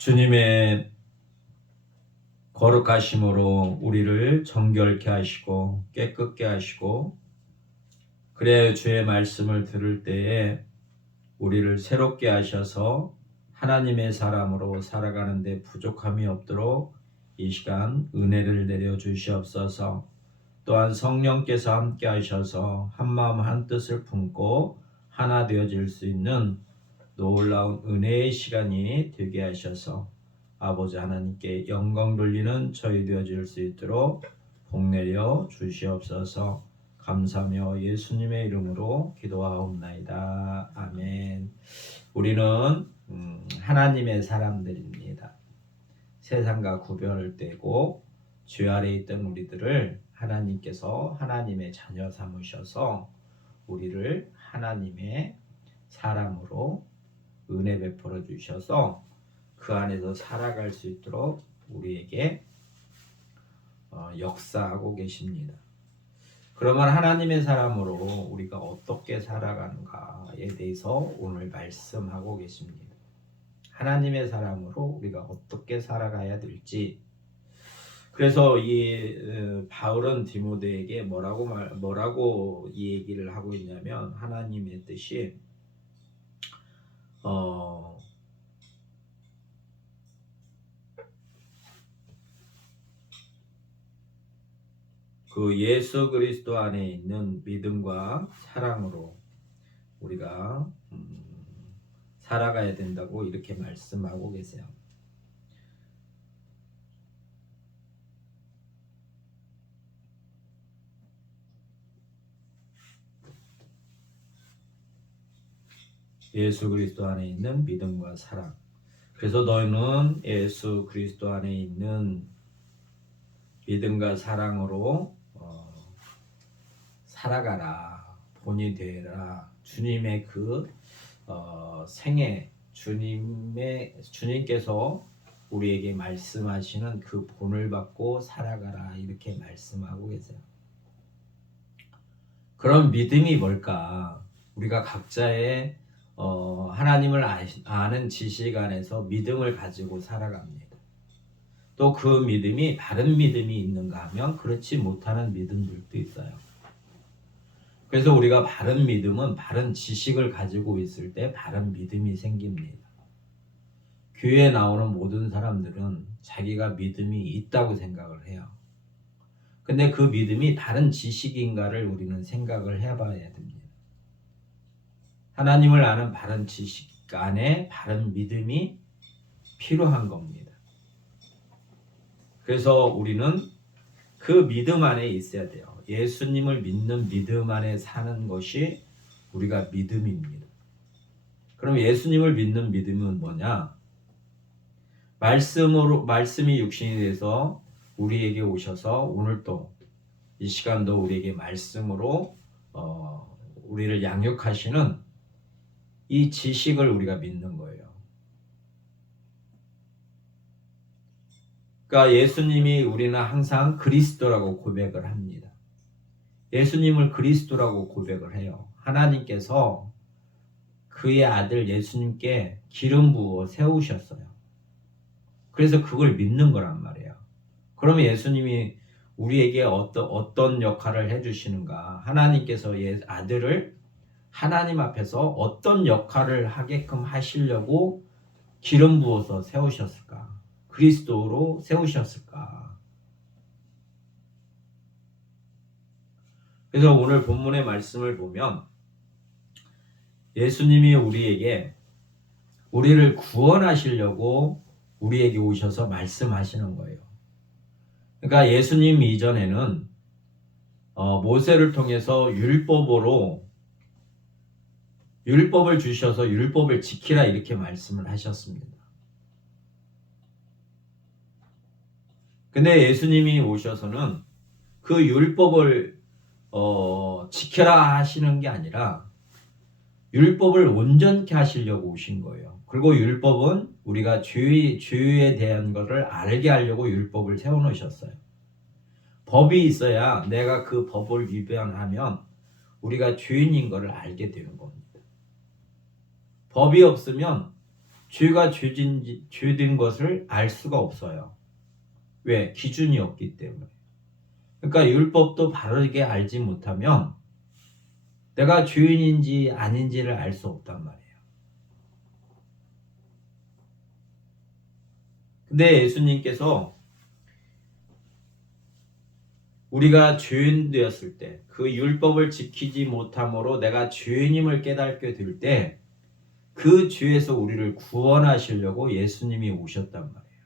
주님의 거룩하심으로 우리를 정결케 하시고 깨끗게 하시고, 그래야 주의 말씀을 들을 때에 우리를 새롭게 하셔서 하나님의 사람으로 살아가는 데 부족함이 없도록 이 시간 은혜를 내려 주시옵소서. 또한 성령께서 함께 하셔서 한마음 한뜻을 품고 하나 되어질 수 있는 놀라운 은혜의 시간이 되게 하셔서 아버지 하나님께 영광 돌리는 저희 되어질 수 있도록 복내려 주시옵소서. 감사하며 예수님의 이름으로 기도하옵나이다. 아멘. 우리는 하나님의 사람들입니다. 세상과 구별을 떼고 죄 아래 있던 우리들을 하나님께서 하나님의 자녀 삼으셔서 우리를 하나님의 사람으로 은혜 베풀어 주셔서 그 안에서 살아갈 수 있도록 우리에게 역사하고 계십니다. 그러면 하나님의 사람으로 우리가 어떻게 살아가는가에 대해서 오늘 말씀하고 계십니다. 하나님의 사람으로 우리가 어떻게 살아가야 될지. 그래서 이 바울은 디모데에게 뭐라고 이 얘기를 하고 있냐면, 하나님의 뜻이 그 예수 그리스도 안에 있는 믿음과 사랑으로 우리가 살아가야 된다고 이렇게 말씀하고 계세요. 예수 그리스도 안에 있는 믿음과 사랑. 그래서 너희는 예수 그리스도 안에 있는 믿음과 사랑으로 살아가라. 본이 되라. 주님의 그 생애, 주님께서 우리에게 말씀하시는 그 본을 받고 살아가라. 이렇게 말씀하고 계세요. 그럼 믿음이 뭘까? 우리가 각자의 하나님을 아는 지식 안에서 믿음을 가지고 살아갑니다. 또 그 믿음이 바른 믿음이 있는가 하면 그렇지 못하는 믿음들도 있어요. 그래서 우리가 바른 믿음은 바른 지식을 가지고 있을 때 바른 믿음이 생깁니다. 교회에 나오는 모든 사람들은 자기가 믿음이 있다고 생각을 해요. 근데 그 믿음이 바른 지식인가를 우리는 생각을 해봐야 됩니다. 하나님을 아는 바른 지식 안에 바른 믿음이 필요한 겁니다. 그래서 우리는 그 믿음 안에 있어야 돼요. 예수님을 믿는 믿음 안에 사는 것이 우리가 믿음입니다. 그럼 예수님을 믿는 믿음은 뭐냐? 말씀이 육신이 돼서 우리에게 오셔서 오늘 또 이 시간도 우리에게 말씀으로 우리를 양육하시는 이 지식을 우리가 믿는 거예요. 그러니까 예수님이 우리는 항상 그리스도라고 고백을 합니다. 예수님을 그리스도라고 고백을 해요. 하나님께서 그의 아들 예수님께 기름 부어 세우셨어요. 그래서 그걸 믿는 거란 말이에요. 그러면 예수님이 우리에게 어떤 역할을 해주시는가? 하나님께서 아들을 하나님 앞에서 어떤 역할을 하게끔 하시려고 기름 부어서 세우셨을까? 그리스도로 세우셨을까? 그래서 오늘 본문의 말씀을 보면 예수님이 우리를 구원하시려고 우리에게 오셔서 말씀하시는 거예요. 그러니까 예수님 이전에는 모세를 통해서 율법을 주셔서 율법을 지키라 이렇게 말씀을 하셨습니다. 근데 예수님이 오셔서는 그 율법을 지켜라 하시는 게 아니라 율법을 온전케 하시려고 오신 거예요. 그리고 율법은 우리가 죄에 대한 것을 알게 하려고 율법을 세워놓으셨어요. 법이 있어야 내가 그 법을 위반하면 우리가 죄인인 것을 알게 되는 겁니다. 법이 없으면 죄가 죄된 것을 알 수가 없어요. 왜? 기준이 없기 때문에. 그러니까 율법도 바르게 알지 못하면 내가 죄인인지 아닌지를 알 수 없단 말이에요. 근데 예수님께서 우리가 죄인 되었을 때, 그 율법을 지키지 못함으로 내가 죄인임을 깨닫게 될 때, 그 죄에서 우리를 구원하시려고 예수님이 오셨단 말이에요.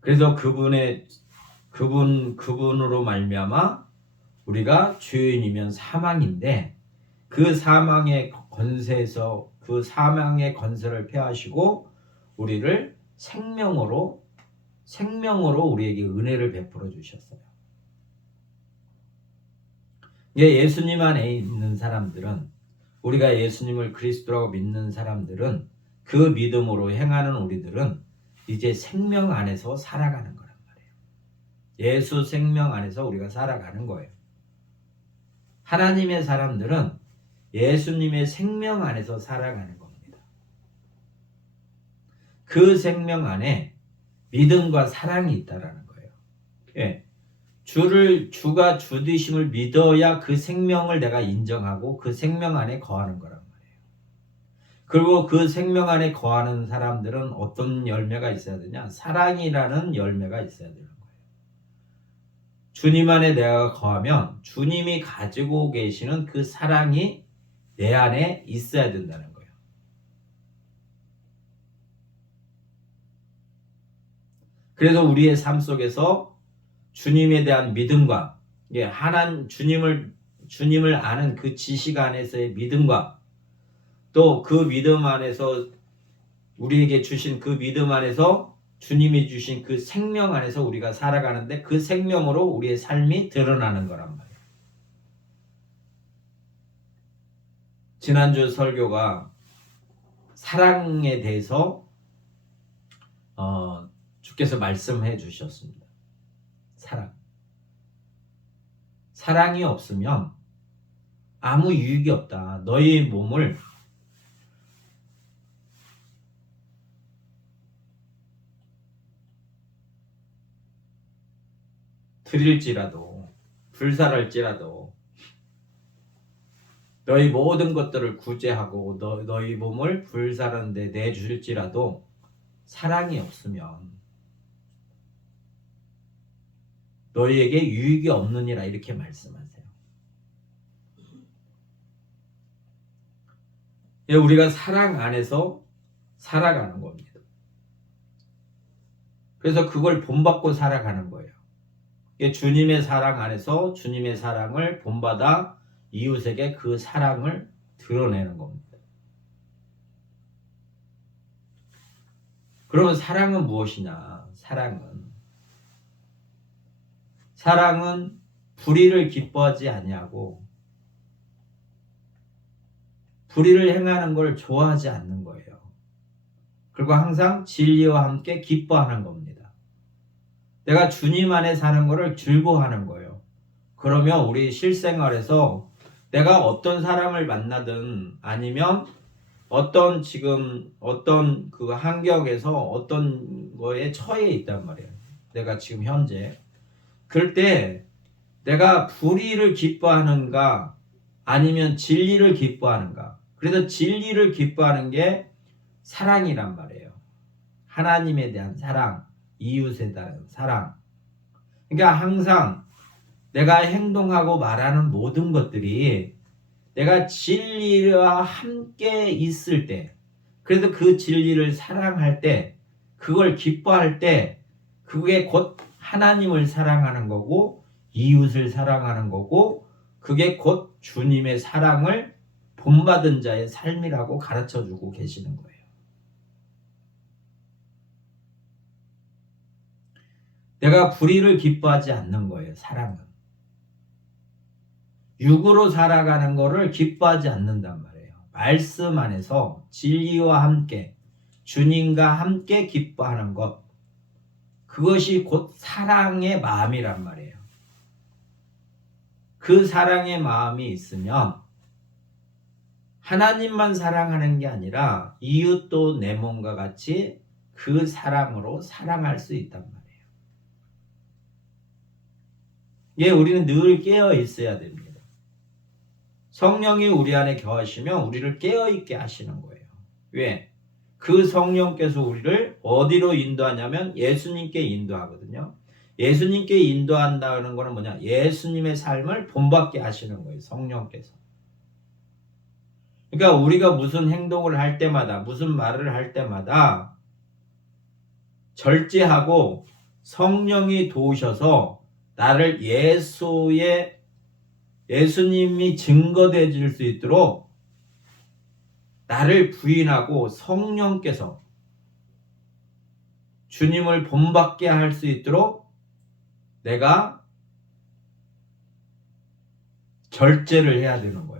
그래서 그분으로 말미암아 우리가 죄인이면 사망인데, 그 사망의 권세에서 그 사망의 권세를 폐하시고 우리를 생명으로 우리에게 은혜를 베풀어 주셨어요. 예수님 안에 있는 사람들은, 우리가 예수님을 그리스도라고 믿는 사람들은, 그 믿음으로 행하는 우리들은 이제 생명 안에서 살아가는 거란 말이에요. 예수 생명 안에서 우리가 살아가는 거예요. 하나님의 사람들은 예수님의 생명 안에서 살아가는 겁니다. 그 생명 안에 믿음과 사랑이 있다라는 거예요. 예. 주가 주 되심을 믿어야 그 생명을 내가 인정하고 그 생명 안에 거하는 거란 말이에요. 그리고 그 생명 안에 거하는 사람들은 어떤 열매가 있어야 되냐? 사랑이라는 열매가 있어야 되는 거예요. 주님 안에 내가 거하면 주님이 가지고 계시는 그 사랑이 내 안에 있어야 된다는 거예요. 그래서 우리의 삶 속에서 주님에 대한 믿음과 주님을 아는 그 지식 안에서의 믿음과 또 그 믿음 안에서 우리에게 주신 그 믿음 안에서 주님이 주신 그 생명 안에서 우리가 살아가는데 그 생명으로 우리의 삶이 드러나는 거란 말이에요. 지난주 설교가 사랑에 대해서 주께서 말씀해 주셨습니다. 사랑이 없으면 아무 유익이 없다. 너희 몸을 드릴지라도 불살할지라도 너희 모든 것들을 구제하고 너희 몸을 불살하는 데 내줄지라도 사랑이 없으면 너희에게 유익이 없느니라 이렇게 말씀하세요. 우리가 사랑 안에서 살아가는 겁니다. 그래서 그걸 본받고 살아가는 거예요. 주님의 사랑 안에서 주님의 사랑을 본받아 이웃에게 그 사랑을 드러내는 겁니다. 그러면 사랑은 무엇이냐? 사랑은 불의를 기뻐하지 아니하고 불의를 행하는 걸 좋아하지 않는 거예요. 그리고 항상 진리와 함께 기뻐하는 겁니다. 내가 주님 안에 사는 거를 즐거워하는 거예요. 그러면 우리 실생활에서 내가 어떤 사람을 만나든 아니면 어떤 그 환경에서 어떤 거에 처해 있단 말이에요. 내가 지금 현재. 그럴 때 내가 불의를 기뻐하는가 아니면 진리를 기뻐하는가. 그래서 진리를 기뻐하는 게 사랑이란 말이에요. 하나님에 대한 사랑, 이웃에 대한 사랑. 그러니까 항상 내가 행동하고 말하는 모든 것들이 내가 진리와 함께 있을 때, 그래서 그 진리를 사랑할 때, 그걸 기뻐할 때, 그게 곧 하나님을 사랑하는 거고, 이웃을 사랑하는 거고, 그게 곧 주님의 사랑을 본받은 자의 삶이라고 가르쳐 주고 계시는 거예요. 내가 불의를 기뻐하지 않는 거예요, 사랑은. 육으로 살아가는 거를 기뻐하지 않는단 말이에요. 말씀 안에서 진리와 함께 주님과 함께 기뻐하는 것, 그것이 곧 사랑의 마음이란 말이에요. 그 사랑의 마음이 있으면 하나님만 사랑하는 게 아니라 이웃도 내 몸과 같이 그 사랑으로 사랑할 수 있단 말이에요. 예, 우리는 늘 깨어 있어야 됩니다. 성령이 우리 안에 거하시면 우리를 깨어 있게 하시는 거예요. 왜? 그 성령께서 우리를 어디로 인도하냐면 예수님께 인도하거든요. 예수님께 인도한다는 것은 뭐냐? 예수님의 삶을 본받게 하시는 거예요. 성령께서. 그러니까 우리가 무슨 행동을 할 때마다, 무슨 말을 할 때마다 절제하고 성령이 도우셔서 나를 예수님이 증거되어 줄 수 있도록 나를 부인하고 성령께서 주님을 본받게 할 수 있도록 내가 절제를 해야 되는 거예요.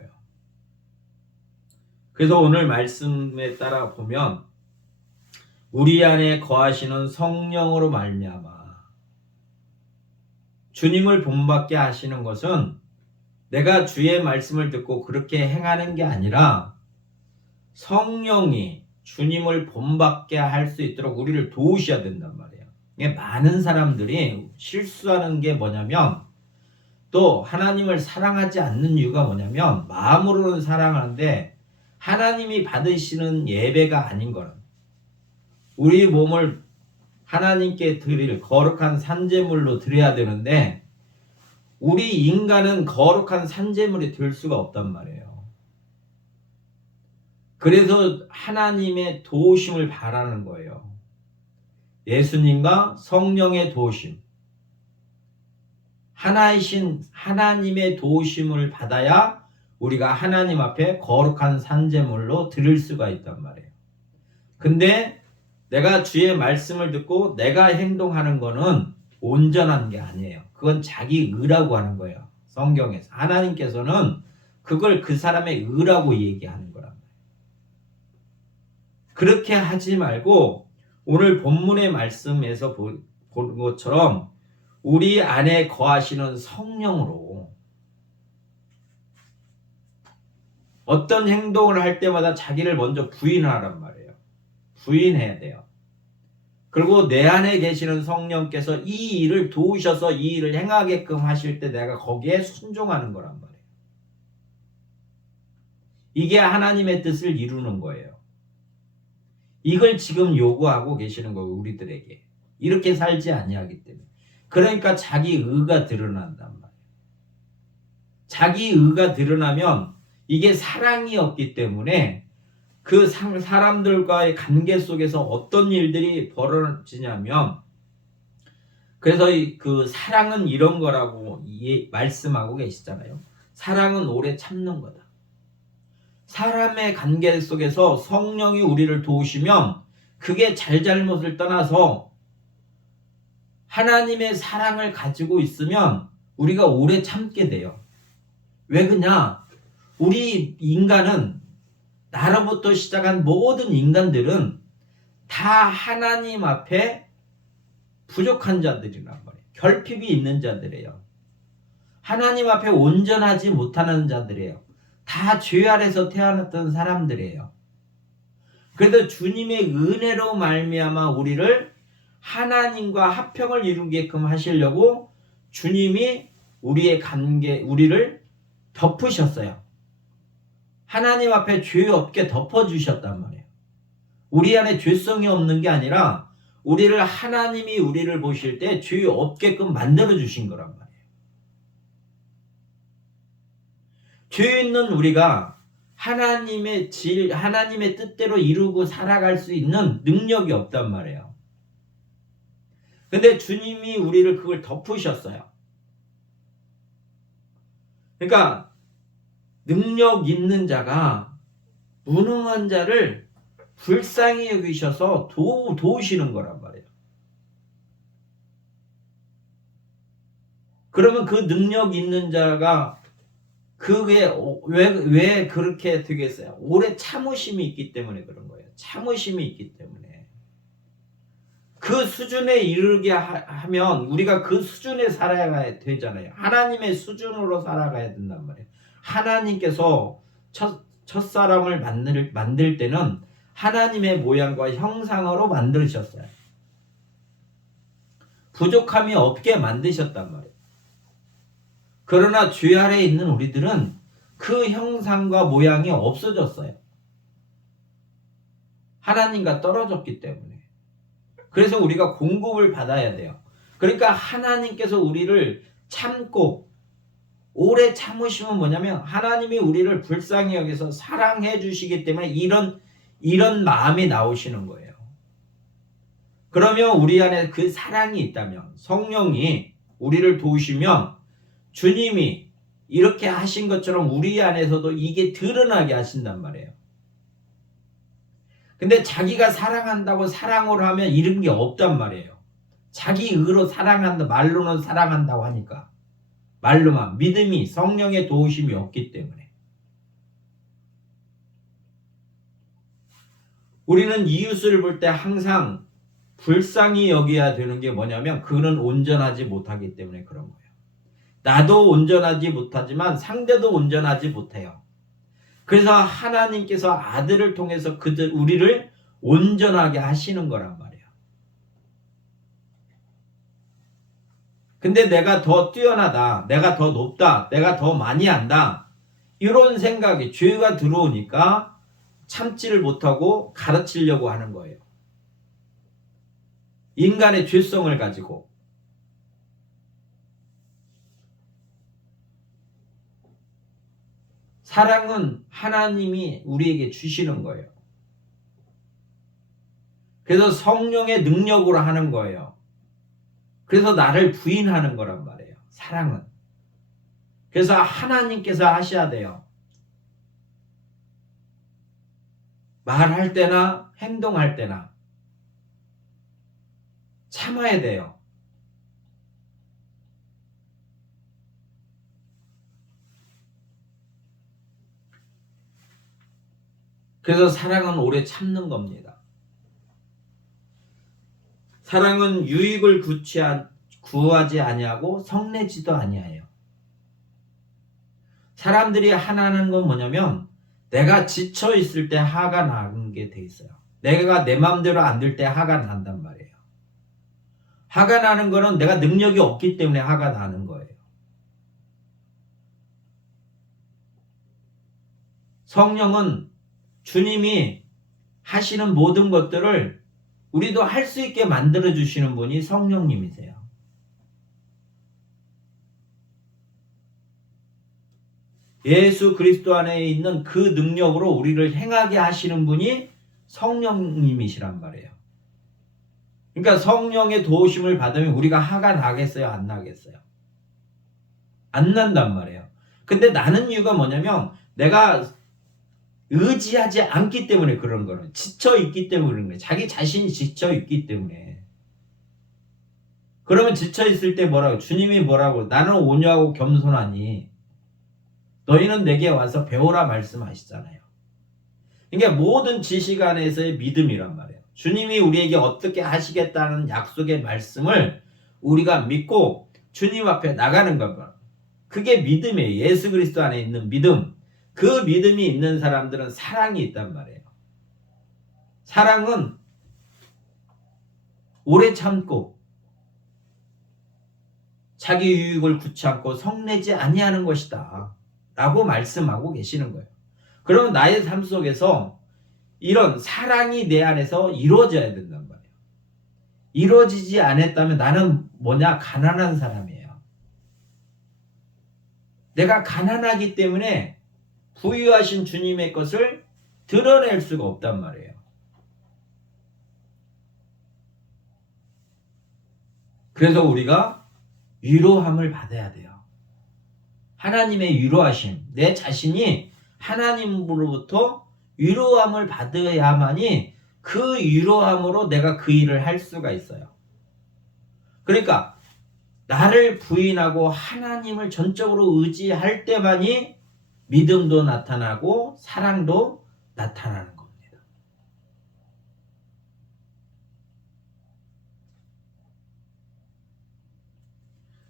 그래서 오늘 말씀에 따라 보면 우리 안에 거하시는 성령으로 말미암아 주님을 본받게 하시는 것은 내가 주의 말씀을 듣고 그렇게 행하는 게 아니라 성령이 주님을 본받게 할 수 있도록 우리를 도우셔야 된단 말이에요. 많은 사람들이 실수하는 게 뭐냐면 또 하나님을 사랑하지 않는 이유가 뭐냐면 마음으로는 사랑하는데 하나님이 받으시는 예배가 아닌 거는 우리 몸을 하나님께 드릴 거룩한 산제물로 드려야 되는데 우리 인간은 거룩한 산제물이 될 수가 없단 말이에요. 그래서 하나님의 도우심을 바라는 거예요. 예수님과 성령의 도우심. 하나이신 하나님의 도우심을 받아야 우리가 하나님 앞에 거룩한 산제물로 드릴 수가 있단 말이에요. 근데 내가 주의 말씀을 듣고 내가 행동하는 거는 온전한 게 아니에요. 그건 자기 의라고 하는 거예요. 성경에서. 하나님께서는 그걸 그 사람의 의라고 얘기하는 거란 말이에요. 그렇게 하지 말고 오늘 본문의 말씀에서 본 것처럼 우리 안에 거하시는 성령으로 어떤 행동을 할 때마다 자기를 먼저 부인하란 말이에요. 부인해야 돼요. 그리고 내 안에 계시는 성령께서 이 일을 도우셔서 이 일을 행하게끔 하실 때 내가 거기에 순종하는 거란 말이에요. 이게 하나님의 뜻을 이루는 거예요. 이걸 지금 요구하고 계시는 거예요. 우리들에게. 이렇게 살지 아니하기 때문에. 그러니까 자기 의가 드러난단 말이에요. 자기 의가 드러나면 이게 사랑이 없기 때문에 그 사람들과의 관계 속에서 어떤 일들이 벌어지냐면 그래서 그 사랑은 이런 거라고 말씀하고 계시잖아요. 사랑은 오래 참는 거다. 사람의 관계 속에서 성령이 우리를 도우시면 그게 잘잘못을 떠나서 하나님의 사랑을 가지고 있으면 우리가 오래 참게 돼요. 왜 그러냐? 우리 인간은 나로부터 시작한 모든 인간들은 다 하나님 앞에 부족한 자들이란 말이에요. 결핍이 있는 자들이에요. 하나님 앞에 온전하지 못하는 자들이에요. 다 죄 아래서 태어났던 사람들이에요. 그래서 주님의 은혜로 말미암아 우리를 하나님과 합평을 이루게끔 하시려고 주님이 우리를 덮으셨어요. 하나님 앞에 죄 없게 덮어주셨단 말이에요. 우리 안에 죄성이 없는 게 아니라 하나님이 우리를 보실 때 죄 없게끔 만들어주신 거란 말이에요. 죄 있는 우리가 하나님의 뜻대로 이루고 살아갈 수 있는 능력이 없단 말이에요. 근데 주님이 우리를 그걸 덮으셨어요. 그러니까 능력 있는 자가 무능한 자를 불쌍히 여기셔서 도우시는 거란 말이에요. 그러면 그 능력 있는 자가 그게 왜 그렇게 되겠어요? 오래 참으심이 있기 때문에 그런 거예요. 참으심이 있기 때문에. 그 수준에 이르게 하면 우리가 그 수준에 살아가야 되잖아요. 하나님의 수준으로 살아가야 된단 말이에요. 하나님께서 첫사람을 만들 때는 하나님의 모양과 형상으로 만드셨어요. 부족함이 없게 만드셨단 말이에요. 그러나 죄 아래에 있는 우리들은 그 형상과 모양이 없어졌어요. 하나님과 떨어졌기 때문에. 그래서 우리가 공급을 받아야 돼요. 그러니까 하나님께서 우리를 참고 오래 참으시면 뭐냐면 하나님이 우리를 불쌍히 여기서 사랑해 주시기 때문에 이런 마음이 나오시는 거예요. 그러면 우리 안에 그 사랑이 있다면 성령이 우리를 도우시면 주님이 이렇게 하신 것처럼 우리 안에서도 이게 드러나게 하신단 말이에요. 근데 자기가 사랑한다고 사랑으로 하면 이런 게 없단 말이에요. 자기 의로 사랑한다, 말로는 사랑한다고 하니까. 말로만 믿음이 성령의 도우심이 없기 때문에. 우리는 이웃을 볼 때 항상 불쌍히 여겨야 되는 게 뭐냐면 그는 온전하지 못하기 때문에 그런 거예요. 나도 온전하지 못하지만 상대도 온전하지 못해요. 그래서 하나님께서 아들을 통해서 우리를 온전하게 하시는 거란 말이에요. 근데 내가 더 뛰어나다, 내가 더 높다, 내가 더 많이 한다, 이런 생각이 죄가 들어오니까 참지를 못하고 가르치려고 하는 거예요. 인간의 죄성을 가지고. 사랑은 하나님이 우리에게 주시는 거예요. 그래서 성령의 능력으로 하는 거예요. 그래서 나를 부인하는 거란 말이에요. 사랑은. 그래서 하나님께서 하셔야 돼요. 말할 때나 행동할 때나 참아야 돼요. 그래서 사랑은 오래 참는 겁니다. 사랑은 유익을 구하지 아니하고 성내지도 아니하여. 사람들이 화나는 건 뭐냐면 내가 지쳐 있을 때 화가 나는 게 돼 있어요. 내가 내 마음대로 안 될 때 화가 난단 말이에요. 화가 나는 거는 내가 능력이 없기 때문에 화가 나는 거예요. 성령은 주님이 하시는 모든 것들을 우리도 할 수 있게 만들어 주시는 분이 성령님이세요. 예수 그리스도 안에 있는 그 능력으로 우리를 행하게 하시는 분이 성령님이시란 말이에요. 그러니까 성령의 도우심을 받으면 우리가 화가 나겠어요? 안 나겠어요? 안 난단 말이에요. 근데 나는 이유가 뭐냐면 내가 의지하지 않기 때문에 그런 거예요. 지쳐 있기 때문에 그런 거예요. 자기 자신이 지쳐 있기 때문에. 그러면 지쳐 있을 때 뭐라고? 주님이 뭐라고? 나는 온유하고 겸손하니 너희는 내게 와서 배우라 말씀하시잖아요. 그러니까 모든 지식 안에서의 믿음이란 말이에요. 주님이 우리에게 어떻게 하시겠다는 약속의 말씀을 우리가 믿고 주님 앞에 나가는 겁니다. 그게 믿음이에요. 예수 그리스도 안에 있는 믿음. 그 믿음이 있는 사람들은 사랑이 있단 말이에요. 사랑은 오래 참고 자기 유익을 구치 않고 성내지 아니하는 것이다 라고 말씀하고 계시는 거예요. 그러면 나의 삶 속에서 이런 사랑이 내 안에서 이루어져야 된단 말이에요. 이루어지지 않았다면 나는 뭐냐? 가난한 사람이에요. 내가 가난하기 때문에 부유하신 주님의 것을 드러낼 수가 없단 말이에요. 그래서 우리가 위로함을 받아야 돼요. 하나님의 위로하심, 내 자신이 하나님으로부터 위로함을 받아야만이 그 위로함으로 내가 그 일을 할 수가 있어요. 그러니까 나를 부인하고 하나님을 전적으로 의지할 때만이 믿음도 나타나고 사랑도 나타나는 겁니다.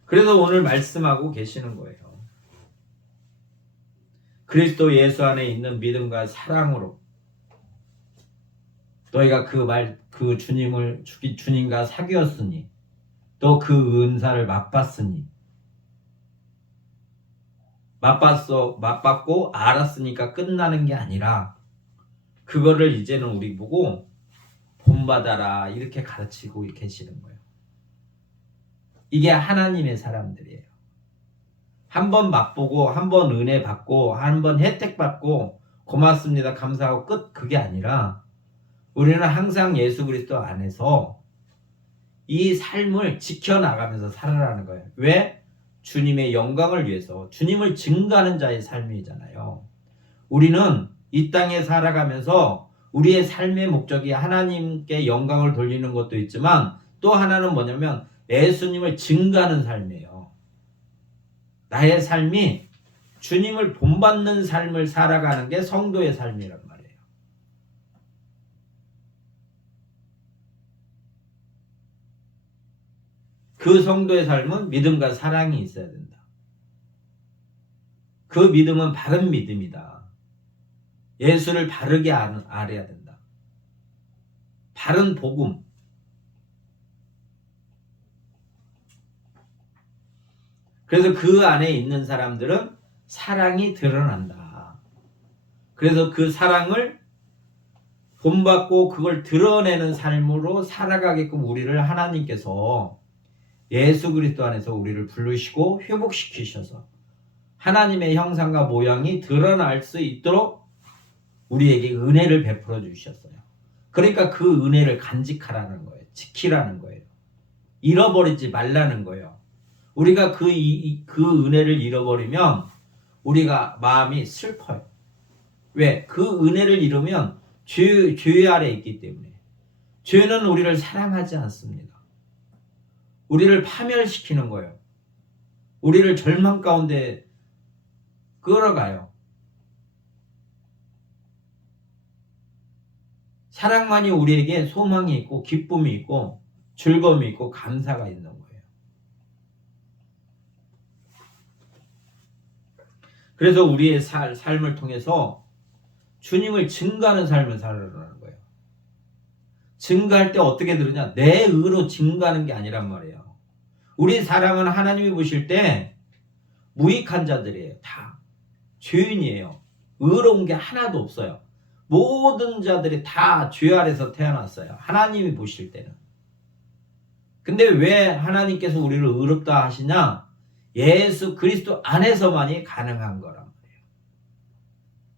그래서 오늘 말씀하고 계시는 거예요. 그리스도 예수 안에 있는 믿음과 사랑으로 너희가 그 주님과 사귀었으니 또 그 은사를 맛봤고 알았으니까 끝나는 게 아니라 그거를 이제는 우리 보고 본받아라 이렇게 가르치고 계시는 거예요. 이게 하나님의 사람들이에요. 한 번 맛보고 한 번 은혜 받고 한 번 혜택 받고 고맙습니다 감사하고 끝, 그게 아니라 우리는 항상 예수 그리스도 안에서 이 삶을 지켜나가면서 살아라는 거예요. 왜? 주님의 영광을 위해서, 주님을 증거하는 자의 삶이잖아요. 우리는 이 땅에 살아가면서 우리의 삶의 목적이 하나님께 영광을 돌리는 것도 있지만 또 하나는 뭐냐면 예수님을 증거하는 삶이에요. 나의 삶이 주님을 본받는 삶을 살아가는 게 성도의 삶이란 말이에요. 그 성도의 삶은 믿음과 사랑이 있어야 된다. 그 믿음은 바른 믿음이다. 예수를 바르게 알아야 된다. 바른 복음. 그래서 그 안에 있는 사람들은 사랑이 드러난다. 그래서 그 사랑을 본받고 그걸 드러내는 삶으로 살아가게끔 우리를 하나님께서 예수 그리스도 안에서 우리를 부르시고 회복시키셔서 하나님의 형상과 모양이 드러날 수 있도록 우리에게 은혜를 베풀어 주셨어요. 그러니까 그 은혜를 간직하라는 거예요. 지키라는 거예요. 잃어버리지 말라는 거예요. 우리가 그 은혜를 잃어버리면 우리가 마음이 슬퍼요. 왜? 그 은혜를 잃으면 죄 아래 있기 때문에. 죄는 우리를 사랑하지 않습니다. 우리를 파멸시키는 거예요. 우리를 절망 가운데 끌어가요. 사랑만이 우리에게 소망이 있고 기쁨이 있고 즐거움이 있고 감사가 있는 거예요. 그래서 우리의 삶을 통해서 주님을 증거하는 삶을 살아라는 거예요. 증거할 때 어떻게 들으냐? 내 의로 증거하는 게 아니란 말이에요. 우리 사람은 하나님이 보실 때 무익한 자들이에요. 다 죄인이에요. 의로운 게 하나도 없어요. 모든 자들이 다 죄 아래서 태어났어요. 하나님이 보실 때는. 근데 왜 하나님께서 우리를 의롭다 하시냐? 예수 그리스도 안에서만이 가능한 거란 말이에요.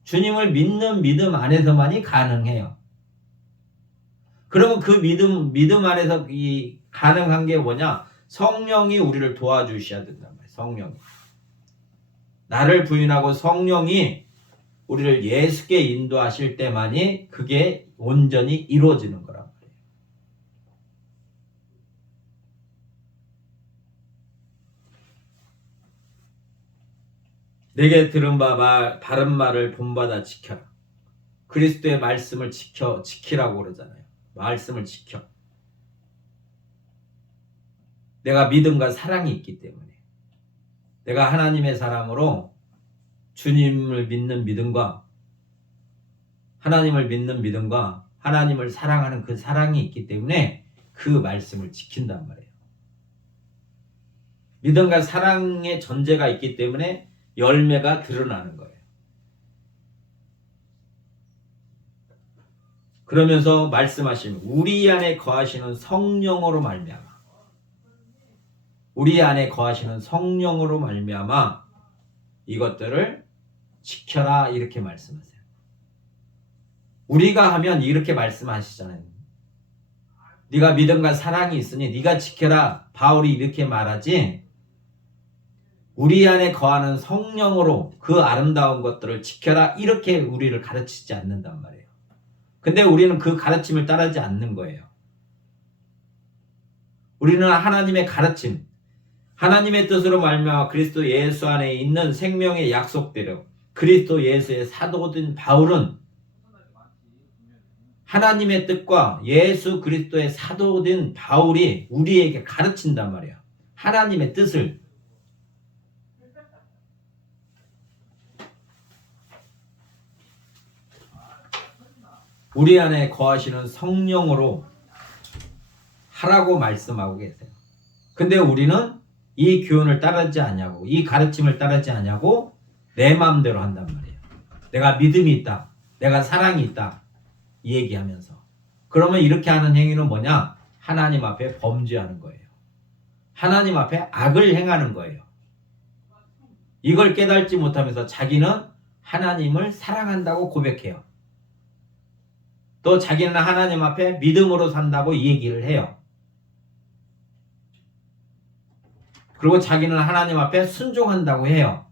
주님을 믿는 믿음 안에서만이 가능해요. 그러면 그 믿음 안에서 이 가능한 게 뭐냐? 성령이 우리를 도와주셔야 된단 말이에요. 성령이. 나를 부인하고 성령이 우리를 예수께 인도하실 때만이 그게 온전히 이루어지는 거란 말이에요. 내게 들은 바른 말을 본받아 지켜라. 그리스도의 말씀을 지키라고 그러잖아요. 말씀을 지켜. 내가 믿음과 사랑이 있기 때문에. 내가 하나님의 사람으로 주님을 믿는 믿음과 하나님을 사랑하는 그 사랑이 있기 때문에 그 말씀을 지킨단 말이에요. 믿음과 사랑의 전제가 있기 때문에 열매가 드러나는 거예요. 그러면서 말씀하시면 우리 안에 거하시는 성령으로 말미암아 이것들을 지켜라 이렇게 말씀하세요. 우리가 하면 이렇게 말씀하시잖아요. 네가 믿음과 사랑이 있으니 네가 지켜라. 바울이 이렇게 말하지. 우리 안에 거하는 성령으로 그 아름다운 것들을 지켜라 이렇게 우리를 가르치지 않는단 말이에요. 근데 우리는 그 가르침을 따르지 않는 거예요. 우리는 하나님의 가르침, 하나님의 뜻으로 말미암아 그리스도 예수 안에 있는 생명의 약속대로 그리스도 예수의 사도된 바울은 하나님의 뜻과 예수 그리스도의 사도된 바울이 우리에게 가르친단 말이에요. 하나님의 뜻을. 우리 안에 거하시는 성령으로 하라고 말씀하고 계세요. 근데 우리는 이 교훈을 따르지 않냐고, 이 가르침을 따르지 않냐고 내 마음대로 한단 말이에요. 내가 믿음이 있다, 내가 사랑이 있다 이 얘기하면서. 그러면 이렇게 하는 행위는 뭐냐? 하나님 앞에 범죄하는 거예요. 하나님 앞에 악을 행하는 거예요. 이걸 깨닫지 못하면서 자기는 하나님을 사랑한다고 고백해요. 또 자기는 하나님 앞에 믿음으로 산다고 이 얘기를 해요. 그리고 자기는 하나님 앞에 순종한다고 해요.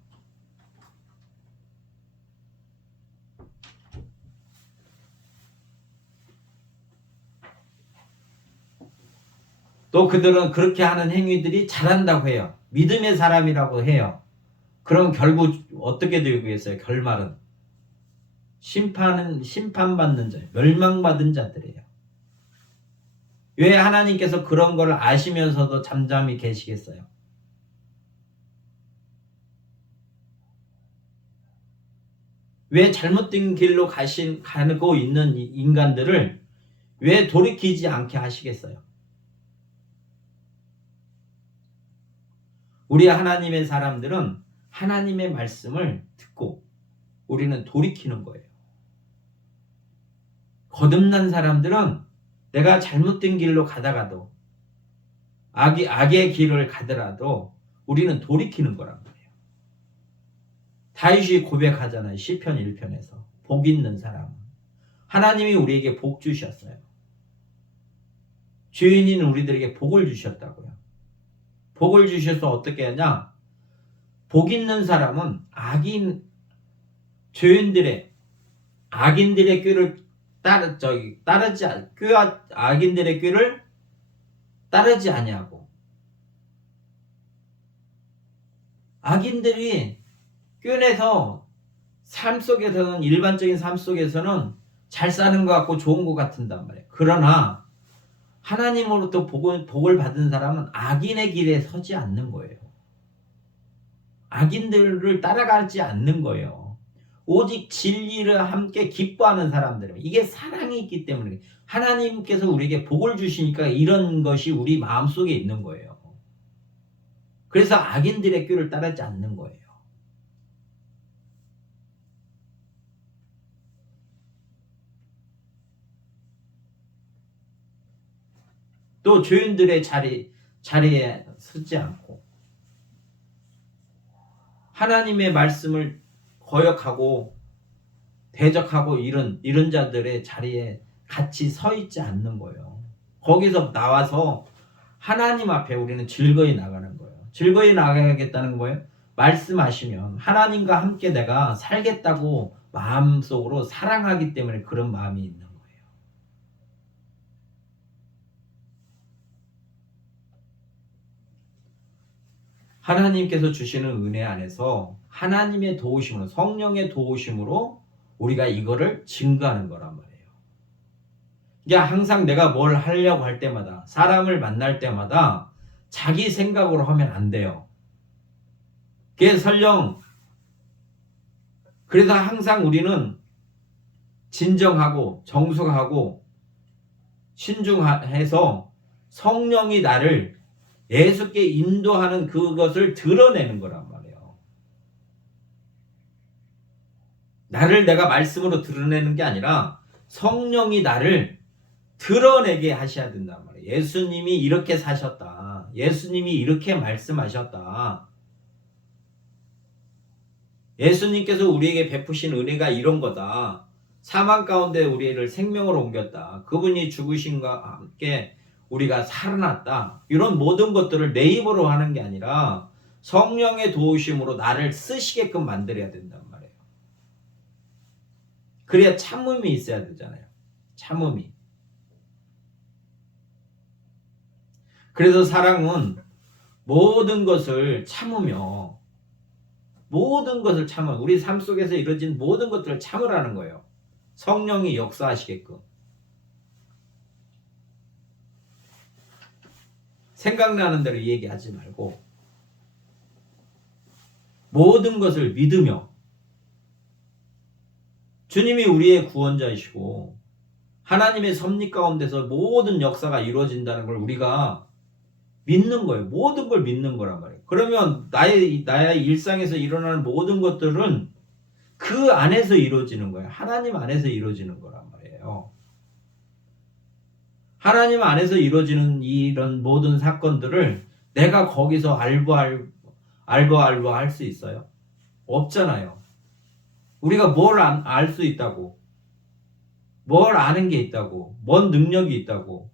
또 그들은 그렇게 하는 행위들이 잘한다고 해요. 믿음의 사람이라고 해요. 그럼 결국 어떻게 되겠어요? 결말은 심판받는 자, 멸망받은 자들이에요. 왜 하나님께서 그런 걸 아시면서도 잠잠히 계시겠어요? 왜 잘못된 길로 가고 있는 인간들을 왜 돌이키지 않게 하시겠어요? 우리 하나님의 사람들은 하나님의 말씀을 듣고 우리는 돌이키는 거예요. 거듭난 사람들은 내가 잘못된 길로 가다가도 악의 길을 가더라도 우리는 돌이키는 거란 말이에요. 다윗이 고백하잖아요. 시편 1편에서 복 있는 사람, 하나님이 우리에게 복 주셨어요. 주인인 우리들에게 복을 주셨다고요. 복을 주셔서 어떻게 하냐? 복 있는 사람은 악인들의 꾀를 악인들의 꾀를 따르지 아니하고, 악인들이 꾀내서 일반적인 삶 속에서는 잘 사는 것 같고 좋은 것 같은단 말이에요. 그러나 하나님으로부터 복을 받은 사람은 악인의 길에 서지 않는 거예요. 악인들을 따라가지 않는 거예요. 오직 진리를 함께 기뻐하는 사람들은, 이게 사랑이 있기 때문에 하나님께서 우리에게 복을 주시니까 이런 것이 우리 마음속에 있는 거예요. 그래서 악인들의 꾀를 따르지 않는 거예요. 또 죄인들의 자리에 서지 않고 하나님의 말씀을 거역하고 대적하고 이런 자들의 자리에 같이 서 있지 않는 거예요. 거기서 나와서 하나님 앞에 우리는 즐거이 나가는 거예요. 즐거이 나가겠다는 거예요. 말씀하시면 하나님과 함께 내가 살겠다고 마음속으로 사랑하기 때문에 그런 마음이 있는 거예요. 하나님께서 주시는 은혜 안에서 하나님의 도우심으로, 성령의 도우심으로 우리가 이거를 증거하는 거란 말이에요. 이게 항상 내가 뭘 하려고 할 때마다, 사람을 만날 때마다 자기 생각으로 하면 안 돼요. 그게 설령, 그래서 항상 우리는 진정하고 정숙하고 신중해서 성령이 나를 예수께 인도하는 그것을 드러내는 거란 말이에요. 나를 내가 말씀으로 드러내는 게 아니라 성령이 나를 드러내게 하셔야 된단 말이에요. 예수님이 이렇게 사셨다. 예수님이 이렇게 말씀하셨다. 예수님께서 우리에게 베푸신 은혜가 이런 거다. 사망 가운데 우리를 생명으로 옮겼다. 그분이 죽으신과 함께 우리가 살아났다. 이런 모든 것들을 내 입으로 하는 게 아니라 성령의 도우심으로 나를 쓰시게끔 만들어야 된단 말이에요. 그래야 참음이 있어야 되잖아요. 참음이. 그래서 사랑은 모든 것을 참으며, 우리 삶 속에서 이루어진 모든 것들을 참으라는 거예요. 성령이 역사하시게끔. 생각나는 대로 얘기하지 말고 모든 것을 믿으며, 주님이 우리의 구원자이시고 하나님의 섭리 가운데서 모든 역사가 이루어진다는 걸 우리가 믿는 거예요. 모든 걸 믿는 거란 말이에요. 그러면 나의 일상에서 일어나는 모든 것들은 그 안에서 이루어지는 거예요. 하나님 안에서 이루어지는 거란 말이에요. 하나님 안에서 이루어지는 이런 모든 사건들을 내가 거기서 알고 할 수 있어요? 없잖아요. 우리가 뭘 알 수 있다고? 뭘 아는 게 있다고? 뭔 능력이 있다고?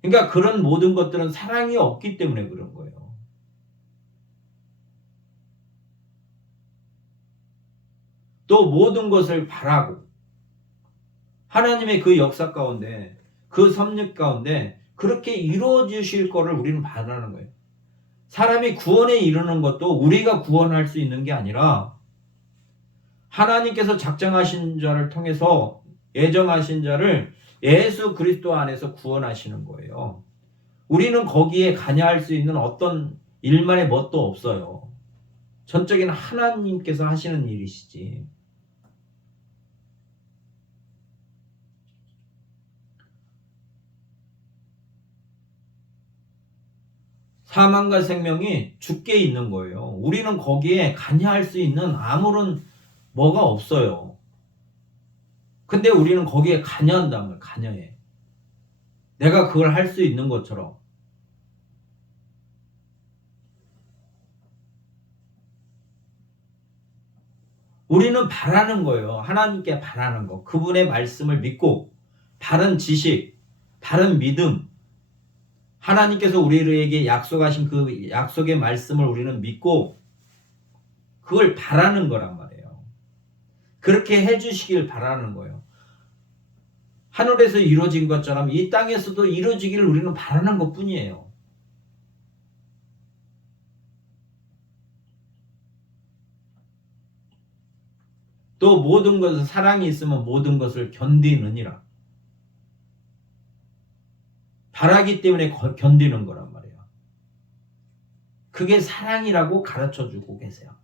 그러니까 그런 모든 것들은 사랑이 없기 때문에 그런 거예요. 또 모든 것을 바라고 하나님의 그 역사 가운데 그 섭리 가운데 그렇게 이루어지실 거를 우리는 바라는 거예요. 사람이 구원에 이르는 것도 우리가 구원할 수 있는 게 아니라 하나님께서 작정하신 자를 통해서 예정하신 자를 예수 그리스도 안에서 구원하시는 거예요. 우리는 거기에 관여할 수 있는 어떤 일만의 뭣도 없어요. 전적인 하나님께서 하시는 일이시지. 사망과 생명이 주께 있는 거예요. 우리는 거기에 관여할 수 있는 아무런 뭐가 없어요. 근데 우리는 거기에 관여한단 말이에요. 관여해. 내가 그걸 할 수 있는 것처럼. 우리는 바라는 거예요. 하나님께 바라는 거. 그분의 말씀을 믿고 바른 지식, 바른 믿음, 하나님께서 우리에게 약속하신 그 약속의 말씀을 우리는 믿고 그걸 바라는 거란 말이에요. 그렇게 해주시길 바라는 거예요. 하늘에서 이루어진 것처럼 이 땅에서도 이루어지기를 우리는 바라는 것뿐이에요. 또 모든 것은 사랑이 있으면 모든 것을 견디느니라. 바라기 때문에 견디는 거란 말이에요. 그게 사랑이라고 가르쳐주고 계세요.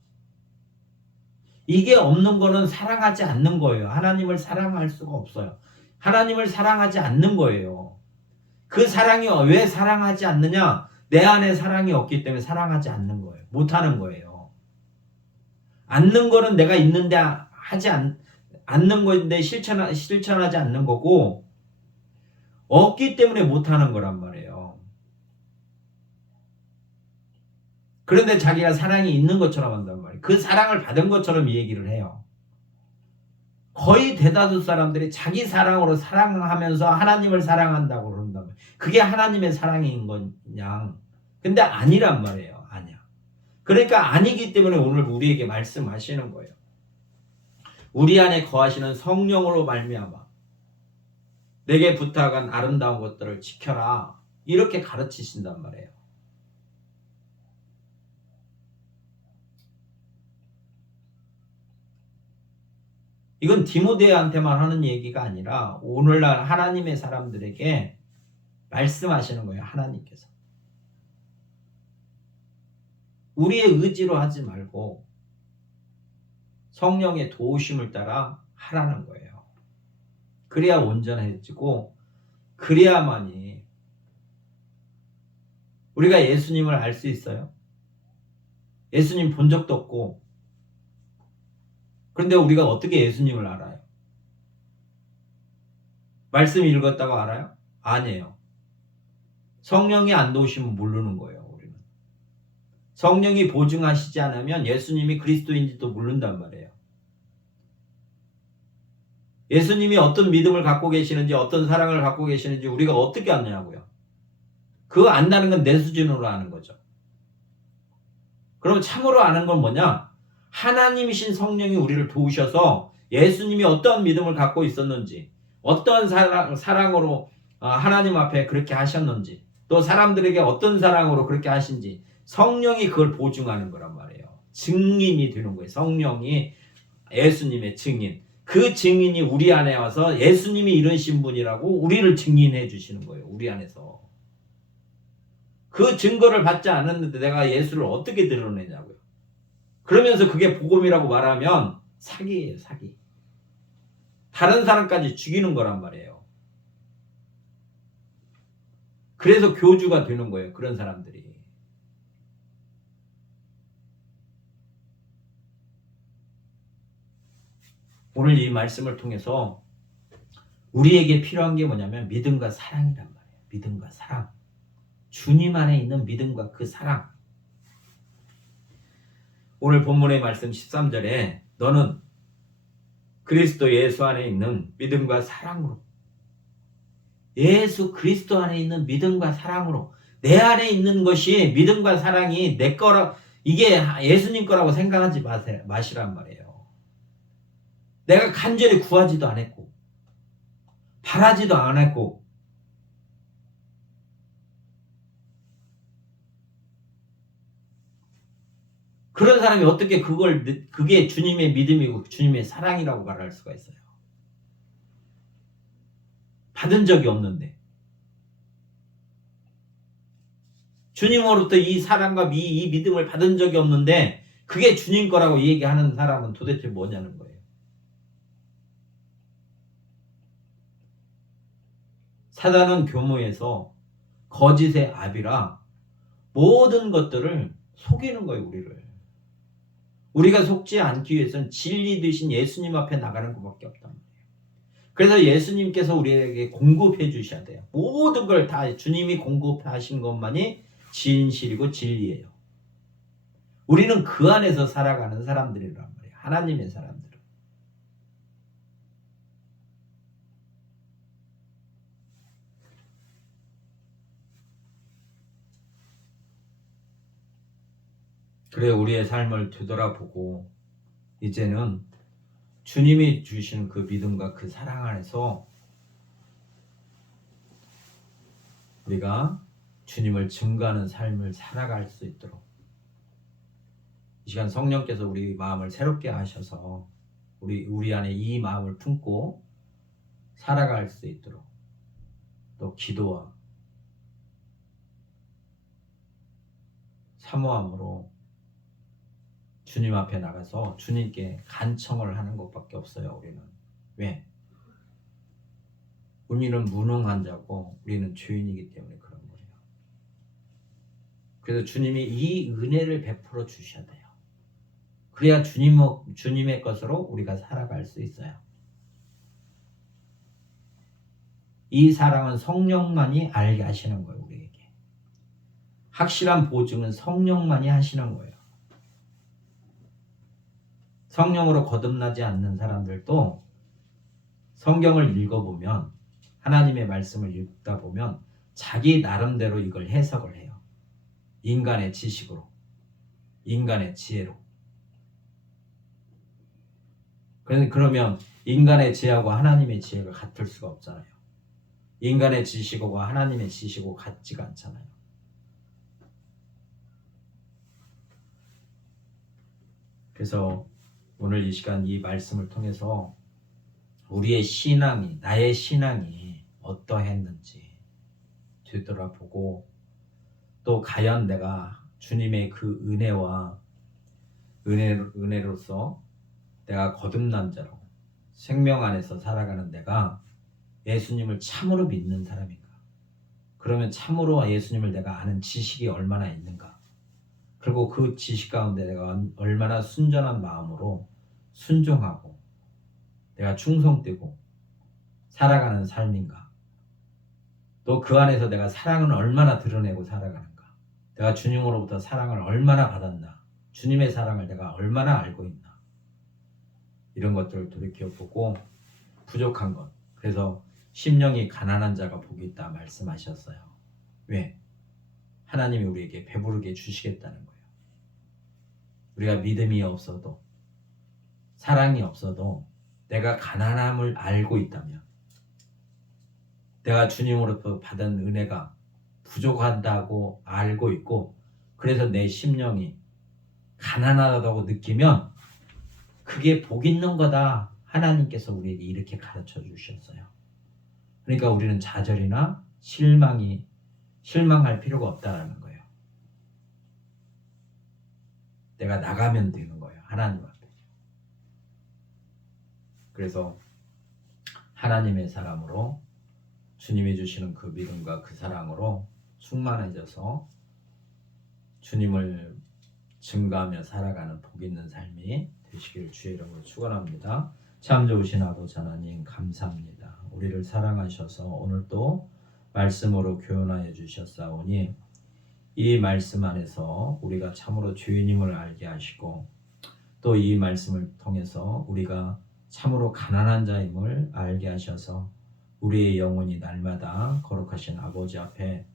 이게 없는 거는 사랑하지 않는 거예요. 하나님을 사랑할 수가 없어요. 하나님을 사랑하지 않는 거예요. 그 사랑이 왜 사랑하지 않느냐? 내 안에 사랑이 없기 때문에 사랑하지 않는 거예요. 못하는 거예요. 않는 거는 내가 있는데 않는 건데 실천하지 않는 거고 없기 때문에 못하는 거란 말이에요. 그런데 자기가 사랑이 있는 것처럼 한단 말이에요. 그 사랑을 받은 것처럼 이 얘기를 해요. 거의 대다수 사람들이 자기 사랑으로 사랑하면서 하나님을 사랑한다고 그런단 말이에요. 그게 하나님의 사랑인 거냐? 근데 아니란 말이에요. 아니야. 그러니까 아니기 때문에 오늘 우리에게 말씀하시는 거예요. 우리 안에 거하시는 성령으로 말미암아 내게 부탁한 아름다운 것들을 지켜라. 이렇게 가르치신단 말이에요. 이건 디모데한테만 하는 얘기가 아니라 오늘날 하나님의 사람들에게 말씀하시는 거예요. 하나님께서. 우리의 의지로 하지 말고 성령의 도우심을 따라 하라는 거예요. 그래야 온전해지고 그래야만이 우리가 예수님을 알 수 있어요. 예수님 본 적도 없고 그런데 우리가 어떻게 예수님을 알아요? 말씀 읽었다고 알아요? 아니에요. 성령이 안 도우시면 모르는 거예요. 우리는. 성령이 보증하시지 않으면 예수님이 그리스도인지도 모른단 말이에요. 예수님이 어떤 믿음을 갖고 계시는지 어떤 사랑을 갖고 계시는지 우리가 어떻게 아냐고요. 그거 안다는 건 내 수준으로 아는 거죠. 그럼 참으로 아는 건 뭐냐? 하나님이신 성령이 우리를 도우셔서 예수님이 어떤 믿음을 갖고 있었는지 어떤 사랑으로 하나님 앞에 그렇게 하셨는지 또 사람들에게 어떤 사랑으로 그렇게 하신지 성령이 그걸 보증하는 거란 말이에요. 증인이 되는 거예요. 성령이 예수님의 증인. 그 증인이 우리 안에 와서 예수님이 이러신 분이라고 우리를 증인해 주시는 거예요. 우리 안에서. 그 증거를 받지 않았는데 내가 예수를 어떻게 드러내냐고요. 그러면서 그게 복음이라고 말하면 사기예요. 사기. 다른 사람까지 죽이는 거란 말이에요. 그래서 교주가 되는 거예요. 그런 사람들이. 오늘 이 말씀을 통해서 우리에게 필요한 게 뭐냐면 믿음과 사랑이란 말이에요. 믿음과 사랑. 주님 안에 있는 믿음과 그 사랑. 오늘 본문의 말씀 13절에 너는 그리스도 예수 안에 있는 믿음과 사랑으로, 예수 그리스도 안에 있는 믿음과 사랑으로, 내 안에 있는 것이 믿음과 사랑이 내 거라, 이게 예수님 거라고 생각하지 마시란 말이에요. 내가 간절히 구하지도 않았고 바라지도 않았고 그런 사람이 어떻게 그게 주님의 믿음이고 주님의 사랑이라고 말할 수가 있어요. 받은 적이 없는데. 주님으로부터 이 사랑과 이 믿음을 받은 적이 없는데 그게 주님 거라고 얘기하는 사람은 도대체 뭐냐는 거예요. 사단은 교모에서 거짓의 압이라 모든 것들을 속이는 거예요. 우리가 속지 않기 위해서는 진리 되신 예수님 앞에 나가는 것밖에 없단 말이에요. 그래서 예수님께서 우리에게 공급해 주셔야 돼요. 모든 걸 다 주님이 공급하신 것만이 진실이고 진리예요. 우리는 그 안에서 살아가는 사람들이란 말이에요. 하나님의 사람들. 그래 우리의 삶을 되돌아보고 이제는 주님이 주신 그 믿음과 그 사랑 안에서 우리가 주님을 증거하는 삶을 살아갈 수 있도록 이 시간 성령께서 우리 마음을 새롭게 하셔서 우리 안에 이 마음을 품고 살아갈 수 있도록 또 기도와 사모함으로 주님 앞에 나가서 주님께 간청을 하는 것밖에 없어요. 우리는. 왜? 우리는 무능한 자고 우리는 죄인이기 때문에 그런 거예요. 그래서 주님이 이 은혜를 베풀어 주셔야 돼요. 그래야 주님의 것으로 우리가 살아갈 수 있어요. 이 사랑은 성령만이 알게 하시는 거예요. 우리에게. 확실한 보증은 성령만이 하시는 거예요. 성령으로 거듭나지 않는 사람들도 성경을 읽어보면 하나님의 말씀을 읽다 보면 자기 나름대로 이걸 해석을 해요. 인간의 지식으로, 인간의 지혜로. 그러면 인간의 지혜하고 하나님의 지혜가 같을 수가 없잖아요. 인간의 지식과 하나님의 지식과 같지가 않잖아요. 그래서 오늘 이 시간 이 말씀을 통해서 우리의 신앙이, 나의 신앙이 어떠했는지 되돌아보고 또 과연 내가 주님의 그 은혜로서 내가 거듭난 자로 생명 안에서 살아가는 내가 예수님을 참으로 믿는 사람인가? 그러면 참으로 예수님을 내가 아는 지식이 얼마나 있는가? 그리고 그 지식 가운데 내가 얼마나 순전한 마음으로 순종하고 내가 충성되고 살아가는 삶인가? 또 그 안에서 내가 사랑을 얼마나 드러내고 살아가는가? 내가 주님으로부터 사랑을 얼마나 받았나? 주님의 사랑을 내가 얼마나 알고 있나? 이런 것들을 돌이켜보고 부족한 것. 그래서 심령이 가난한 자가 복이 있다 말씀하셨어요. 왜? 하나님이 우리에게 배부르게 주시겠다는 거예요. 우리가 믿음이 없어도 사랑이 없어도 내가 가난함을 알고 있다면 내가 주님으로부터 받은 은혜가 부족하다고 알고 있고 그래서 내 심령이 가난하다고 느끼면 그게 복 있는 거다. 하나님께서 우리에게 이렇게 가르쳐 주셨어요. 그러니까 우리는 좌절이나 실망할 필요가 없다라는 거예요. 내가 나가면 되는 거예요. 하나님 앞에. 그래서 하나님의 사람으로 주님이 주시는 그 믿음과 그 사랑으로 충만해져서 주님을 증거하며 살아가는 복 있는 삶이 되시길 주의 이름으로 축원합니다. 참 좋으신 아버지 하나님 감사합니다. 우리를 사랑하셔서 오늘 또 말씀으로 교훈하여 주셨사오니 이 말씀 안에서 우리가 참으로 주님을 알게 하시고 또 이 말씀을 통해서 우리가 참으로 가난한 자임을 알게 하셔서 우리의 영혼이 날마다 거룩하신 아버지 앞에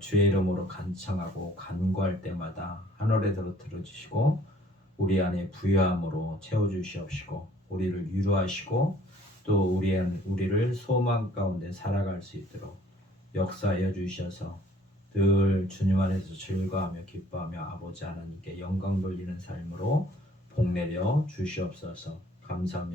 주의 이름으로 간청하고 간구할 때마다 하늘에서 들어주시고 우리 안에 부유함으로 채워주시옵시고 우리를 위로하시고 또 우리를 소망 가운데 살아갈 수 있도록 역사하여 주셔서 늘 주님 안에서 즐거워하며 기뻐하며 아버지 하나님께 영광 돌리는 삶으로 복내려 주시옵소서. 감사합니다.